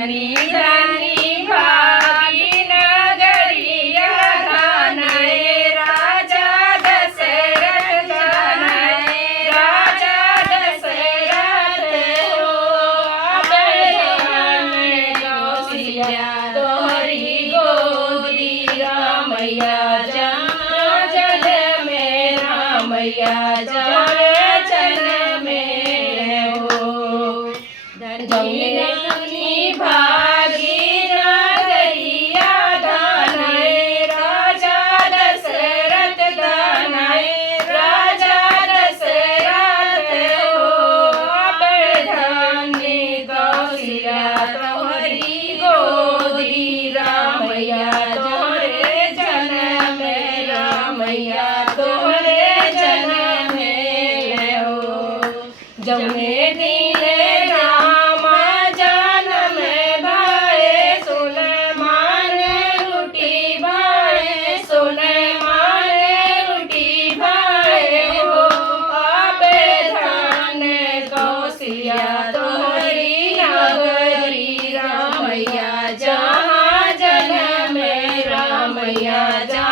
धनी धनी भागी नगरिया धनय राजा दशरथ धनय राजा दशरथ हो अबधान कौशल्या तोहरी गोदी रामैया जहाँ जल में रामैया जहाँ चल में हो धनी धनी भागी नगरिया धनय राजा दशरथ धनय राजा दशरथ हो अबधान कौशल्या तोहरी गोदी रामैया तोहरे जन्म में रामैया तोहरे जन्म में हो जौने दिन राम जन्म भये सुन माने रोटी भये सुन माने रोटी भये हो अबधान कौशल्या तोहरी नगरी रामैया जहाँ जन्म में रामैया जहाँ